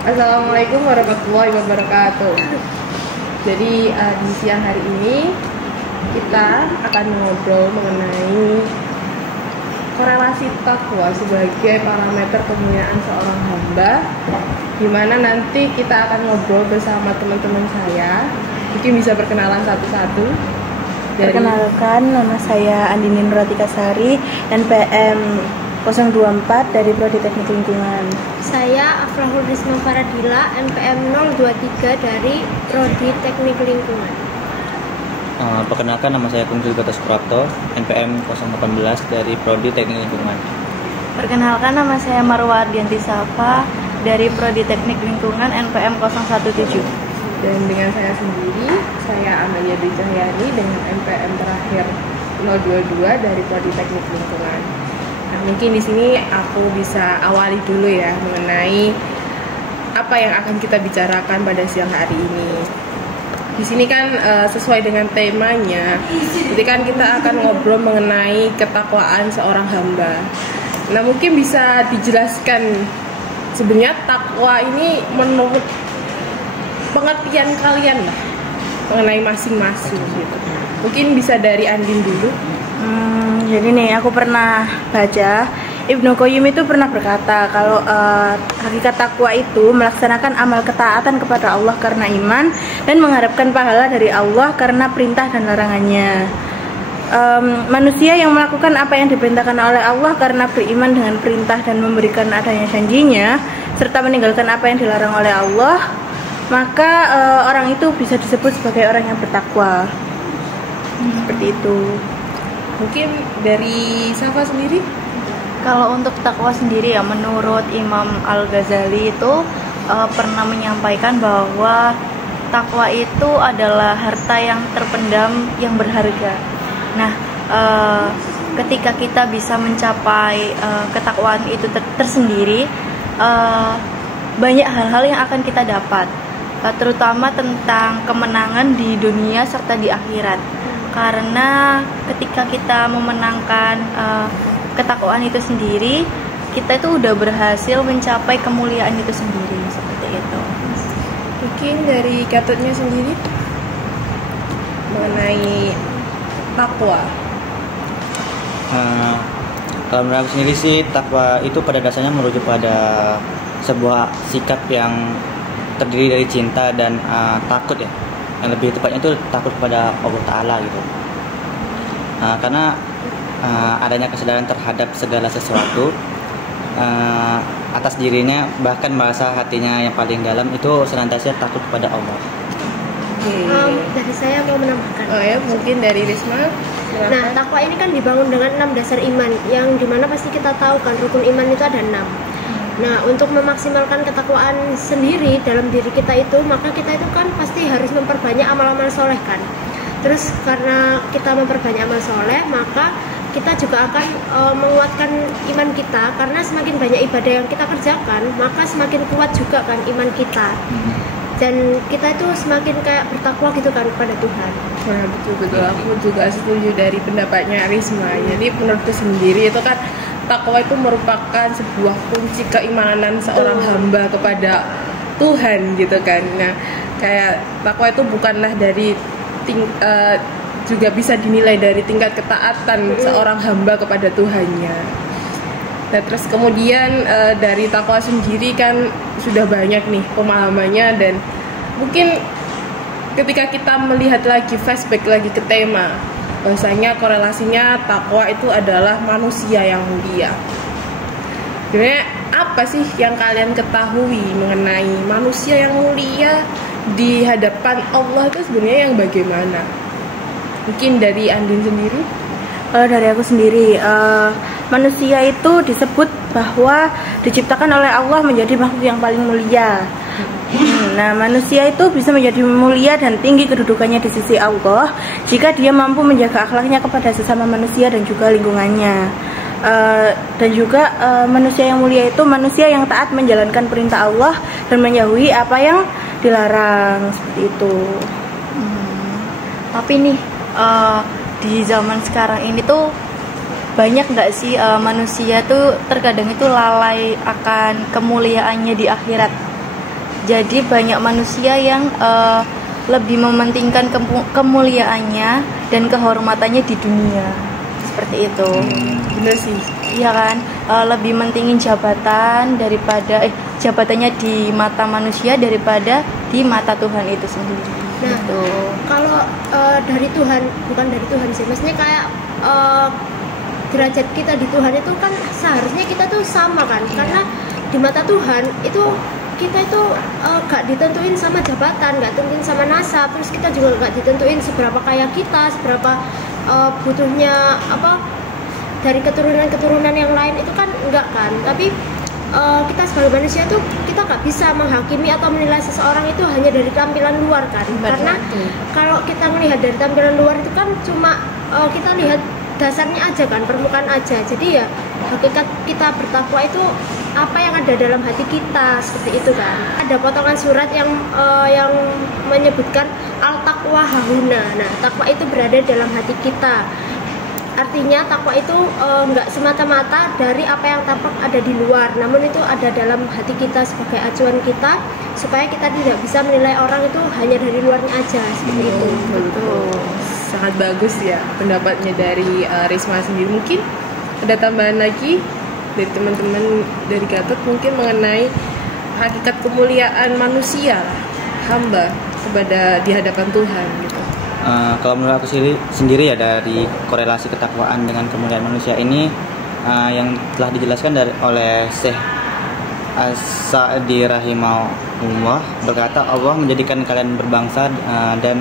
Assalamualaikum warahmatullahi wabarakatuh. Jadi di siang hari ini kita akan ngobrol mengenai korelasi takwa sebagai parameter kemuliaan seorang hamba, di mana nanti kita akan ngobrol bersama teman-teman saya. Mungkin bisa perkenalan satu-satu. Perkenalkan, nama saya Andini Nuratika Sari, NPM 024 dari Prodi Teknik Lingkungan. Saya Afrahul Risma Faradila, NPM 023 dari Prodi Teknik Lingkungan. Perkenalkan, nama saya Kunjul Gatot Suprapto, NPM 018 dari Prodi Teknik Lingkungan. Perkenalkan, nama saya Marwa Ardianti Safa dari Prodi Teknik Lingkungan, NPM 017. Dan dengan saya sendiri, saya Amalia Dwi Cahyani dengan NPM terakhir 022 dari Prodi Teknik Lingkungan. Nah, mungkin di sini aku bisa awali dulu ya mengenai apa yang akan kita bicarakan pada siang hari ini. Di sini kan sesuai dengan temanya, jadi kan kita akan ngobrol mengenai ketakwaan seorang hamba. Nah, mungkin bisa dijelaskan sebenarnya takwa ini menurut pengertian kalian lah mengenai masing-masing gitu. Mungkin bisa dari Andin dulu. Jadi nih, aku pernah baca Ibnu Qayyim itu pernah berkata kalau hakikat takwa itu melaksanakan amal ketaatan kepada Allah karena iman dan mengharapkan pahala dari Allah karena perintah dan larangannya. Manusia yang melakukan apa yang diperintahkan oleh Allah karena beriman dengan perintah dan memberikan adanya janjinya serta meninggalkan apa yang dilarang oleh Allah, maka orang itu bisa disebut sebagai orang yang bertakwa. Seperti itu. Mungkin dari Safa sendiri? Kalau untuk takwa sendiri ya, menurut Imam Al-Ghazali itu pernah menyampaikan bahwa takwa itu adalah harta yang terpendam yang berharga. Nah, ketika kita bisa mencapai ketakwaan itu tersendiri, banyak hal-hal yang akan kita dapat, terutama tentang kemenangan di dunia serta di akhirat. Karena ketika kita memenangkan ketakwaan itu sendiri, kita itu udah berhasil mencapai kemuliaan itu sendiri, seperti itu. Mungkin dari Gatotnya sendiri mengenai takwa. Kalau menurut aku sendiri sih, takwa itu pada dasarnya merujuk pada sebuah sikap yang terdiri dari cinta dan takut ya. Yang lebih tepatnya itu takut kepada Allah Ta'ala gitu. Karena adanya kesadaran terhadap segala sesuatu atas dirinya, bahkan merasa hatinya yang paling dalam itu senantiasa takut kepada Allah. Dari saya mau menambahkan. Oh ya, mungkin dari Risma. Nah, takwa ini kan dibangun dengan 6 dasar iman, yang dimana pasti kita tahu kan rukun iman itu ada 6. Nah, untuk memaksimalkan ketakwaan sendiri dalam diri kita itu, maka kita itu kan pasti harus memperbanyak amal-amal soleh kan. Terus karena kita memperbanyak amal soleh, maka kita juga akan menguatkan iman kita. Karena semakin banyak ibadah yang kita kerjakan, maka semakin kuat juga kan iman kita. Dan kita itu semakin kayak bertakwa gitu kan kepada Tuhan. Nah, betul-betul aku juga setuju dari pendapatnya Risma. Jadi menurutku sendiri itu kan takwa itu merupakan sebuah kunci keimanan seorang hamba kepada Tuhan gitu kan. Nah, kayak takwa itu bukanlah dari juga bisa dinilai dari tingkat ketaatan seorang hamba kepada Tuhannya. Nah, terus kemudian dari takwa sendiri kan sudah banyak nih pemahamannya, dan mungkin ketika kita melihat lagi, flashback lagi ke tema, bahwasanya korelasinya takwa itu adalah manusia yang mulia. Sebenarnya apa sih yang kalian ketahui mengenai manusia yang mulia di hadapan Allah itu sebenarnya yang bagaimana? Mungkin dari Andin sendiri? Kalau dari aku sendiri, manusia itu disebut bahwa diciptakan oleh Allah menjadi makhluk yang paling mulia. Nah, manusia itu bisa menjadi mulia dan tinggi kedudukannya di sisi Allah jika dia mampu menjaga akhlaknya kepada sesama manusia dan juga lingkungannya. Dan juga manusia yang mulia itu manusia yang taat menjalankan perintah Allah dan menjauhi apa yang dilarang, seperti itu. Tapi nih, di zaman sekarang ini tuh banyak nggak sih manusia tuh terkadang itu lalai akan kemuliaannya di akhirat. Jadi banyak manusia yang lebih mementingkan kemuliaannya dan kehormatannya di dunia. Seperti itu. Bener sih. Iya kan, lebih mentingin jabatan daripada jabatannya di mata manusia daripada di mata Tuhan itu sendiri. Nah, gitu. Kalau dari Tuhan, bukan dari Tuhan sih, maksudnya kayak derajat kita di Tuhan itu kan seharusnya kita tuh sama kan, karena di mata Tuhan itu kita itu gak ditentuin sama jabatan, gak ditentuin sama nasab, terus kita juga gak ditentuin seberapa kaya kita, seberapa butuhnya apa dari keturunan yang lain, itu kan enggak kan. Tapi kita sebagai manusia tuh kita nggak bisa menghakimi atau menilai seseorang itu hanya dari tampilan luar kan. Karena kalau kita melihat dari tampilan luar itu kan cuma kita lihat dasarnya aja kan, permukaan aja. Jadi ya hakikat kita bertakwa itu apa yang ada dalam hati kita, seperti itu kan. Ada potongan surat yang menyebutkan al-taqwa hahuna. Nah, takwa itu berada dalam hati kita. Artinya takwa itu nggak semata-mata dari apa yang tampak ada di luar, namun itu ada dalam hati kita sebagai acuan kita, supaya kita tidak bisa menilai orang itu hanya dari luarnya aja, seperti itu. Betul. Sangat bagus ya pendapatnya dari Risma sendiri. Mungkin ada tambahan lagi dari teman-teman dari Gatot mungkin mengenai hakikat kemuliaan manusia, hamba kepada di hadapan Tuhan gitu. Kalau menurut aku sendiri ya, dari korelasi ketakwaan dengan kemuliaan manusia ini yang telah dijelaskan oleh Syekh As-Sa'di rahimahullah, berkata Allah menjadikan kalian berbangsa dan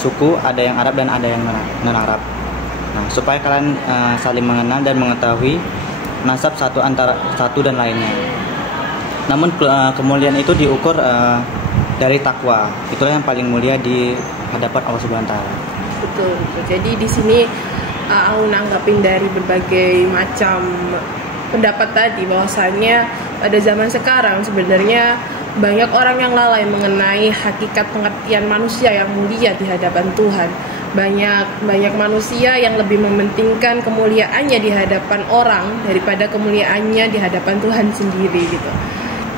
suku, ada yang Arab dan ada yang non-Arab. Nah, supaya kalian saling mengenal dan mengetahui nasab satu dan lainnya. Namun kemuliaan itu diukur dari takwa. Itulah yang paling mulia di hadapan Allah Subhanahu wa taala. Betul. Jadi di sini aku nanggapin dari berbagai macam pendapat tadi, bahwasanya pada zaman sekarang sebenarnya banyak orang yang lalai mengenai hakikat pengertian manusia yang mulia di hadapan Tuhan. Banyak manusia yang lebih mementingkan kemuliaannya di hadapan orang daripada kemuliaannya di hadapan Tuhan sendiri gitu.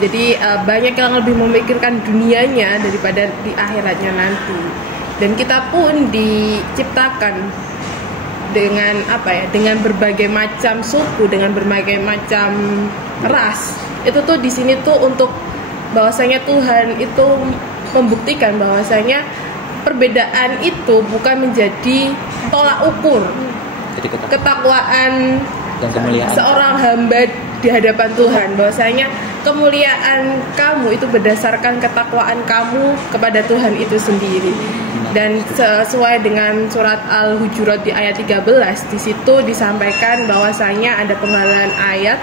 Jadi banyak yang lebih memikirkan dunianya daripada di akhiratnya nanti. Dan kita pun diciptakan dengan dengan berbagai macam suku, dengan berbagai macam ras. Itu tuh di sini tuh untuk bahwasanya Tuhan itu membuktikan bahwasanya perbedaan itu bukan menjadi tolak ukur ketakwaan dan kemuliaan seorang hamba di hadapan Tuhan, bahwasanya kemuliaan kamu itu berdasarkan ketakwaan kamu kepada Tuhan itu sendiri. Dan sesuai dengan surat Al-Hujurat di ayat 13, di situ disampaikan bahwasanya ada penggalan ayat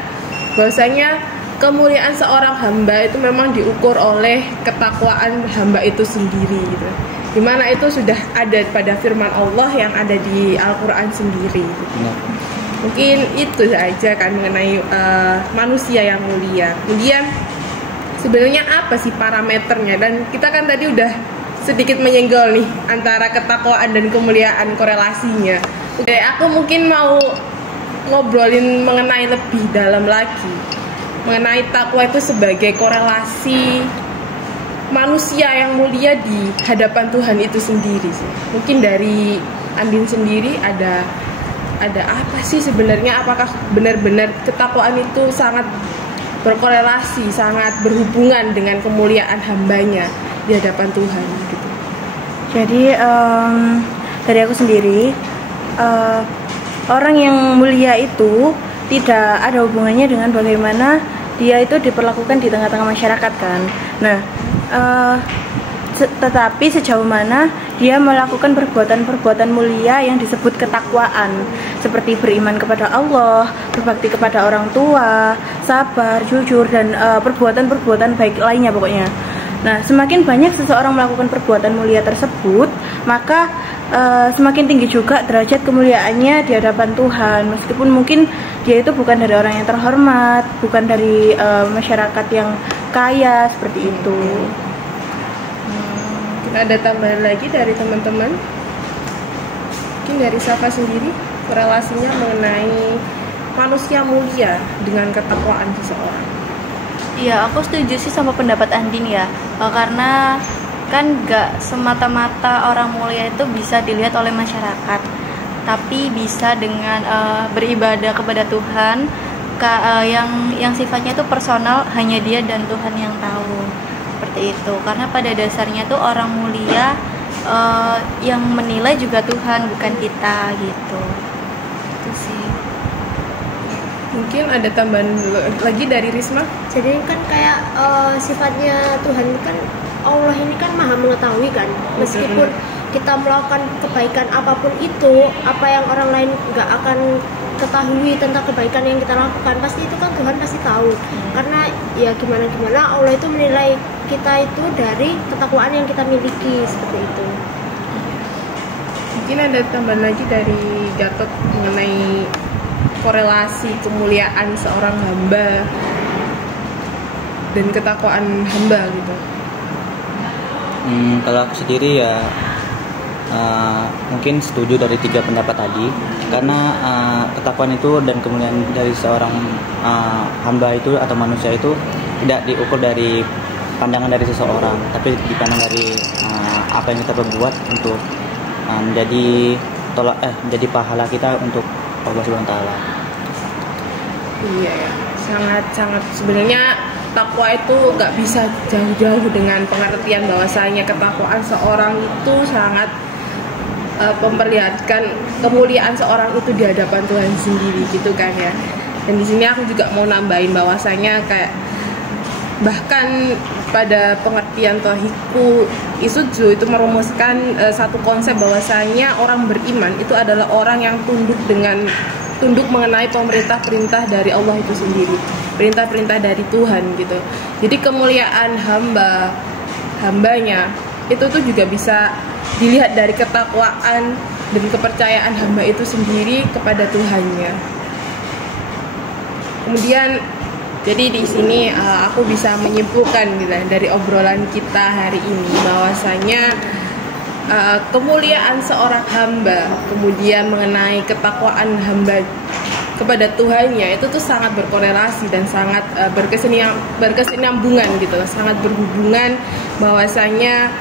bahwasanya kemuliaan seorang hamba itu memang diukur oleh ketakwaan hamba itu sendiri gitu. Dimana itu sudah ada pada firman Allah yang ada di Al-Quran sendiri gitu. Mungkin itu saja kan mengenai manusia yang mulia. Kemudian sebenarnya apa sih parameternya? Dan kita kan tadi udah sedikit menyenggol nih antara ketakwaan dan kemuliaan, korelasinya. Oke, aku mungkin mau ngobrolin mengenai lebih dalam lagi mengenai takwa itu sebagai korelasi manusia yang mulia di hadapan Tuhan itu sendiri sih. Mungkin dari Andin sendiri ada apa sih sebenarnya, apakah benar-benar ketakwaan itu sangat berkorelasi, sangat berhubungan dengan kemuliaan hambanya di hadapan Tuhan gitu. Jadi dari aku sendiri, orang yang mulia itu tidak ada hubungannya dengan bagaimana dia itu diperlakukan di tengah-tengah masyarakat kan. Nah, tetapi sejauh mana dia melakukan perbuatan-perbuatan mulia yang disebut ketakwaan, seperti beriman kepada Allah, berbakti kepada orang tua, sabar, jujur, dan perbuatan-perbuatan baik lainnya pokoknya. Nah, semakin banyak seseorang melakukan perbuatan mulia tersebut, maka semakin tinggi juga derajat kemuliaannya di hadapan Tuhan. Meskipun mungkin dia itu bukan dari orang yang terhormat, bukan dari masyarakat yang kaya, seperti itu. Ada tambahan lagi dari teman-teman? Mungkin dari Safa sendiri, relasinya mengenai manusia mulia dengan ketakwaan seseorang. Iya, aku setuju sih sama pendapat Andin ya. Karena kan gak semata-mata orang mulia itu bisa dilihat oleh masyarakat, tapi bisa dengan beribadah kepada Tuhan yang sifatnya itu personal, hanya Dia dan Tuhan yang tahu. Seperti itu. Karena pada dasarnya tuh orang mulia yang menilai juga Tuhan, bukan kita gitu. Itu sih. Mungkin ada tambahan lagi dari Risma? Jadi kan kayak sifatnya Tuhan kan, Allah ini kan maha mengetahui kan, meskipun kita melakukan kebaikan apapun itu, apa yang orang lain nggak akan ketahui tentang kebaikan yang kita lakukan, pasti itu kan Tuhan pasti tahu. Karena ya gimana Allah itu menilai kita itu dari ketakwaan yang kita miliki, seperti itu. Mungkin ada tambahan lagi dari Gatot mengenai korelasi kemuliaan seorang hamba dan ketakwaan hamba gitu. Kalau aku sendiri ya mungkin setuju dari 3 pendapat tadi, karena ketakwaan itu dan kemuliaan dari seorang hamba itu atau manusia itu tidak diukur dari pandangan dari seseorang, tapi dipandang dari apa yang kita perbuat untuk menjadi pahala kita untuk Allah Subhanahu wa taala. Iya ya, sangat sebenarnya takwa itu nggak bisa jauh-jauh dengan pengertian bahwasanya ketakwaan seorang itu sangat memperlihatkan kemuliaan seorang itu di hadapan Tuhan sendiri gitu kan ya. Dan di sini aku juga mau nambahin bahwasanya kayak bahkan pada pengertian Tauhidku Isuzu itu merumuskan satu konsep bahwasanya orang beriman itu adalah orang yang tunduk mengenai perintah-perintah dari Allah itu sendiri, perintah-perintah dari Tuhan gitu. Jadi kemuliaan hambanya itu tuh juga bisa dilihat dari ketakwaan dan kepercayaan hamba itu sendiri kepada Tuhannya. Kemudian jadi di sini aku bisa menyimpulkan gitu dari obrolan kita hari ini bahwasanya kemuliaan seorang hamba, kemudian mengenai ketakwaan hamba kepada Tuhannya itu tuh sangat berkorelasi dan sangat berkesinambungan gitu, sangat berhubungan bahwasanya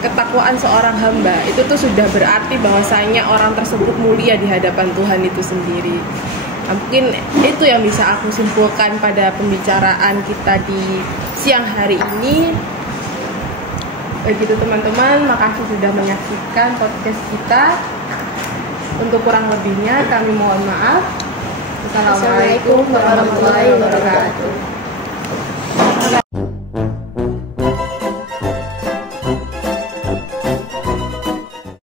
ketakwaan seorang hamba itu tuh sudah berarti bahwasanya orang tersebut mulia di hadapan Tuhan itu sendiri. Mungkin itu yang bisa aku simpulkan pada pembicaraan kita di siang hari ini. Begitu teman-teman, makasih sudah menyaksikan podcast kita. Untuk kurang lebihnya kami mohon maaf. Assalamualaikum warahmatullahi wabarakatuh.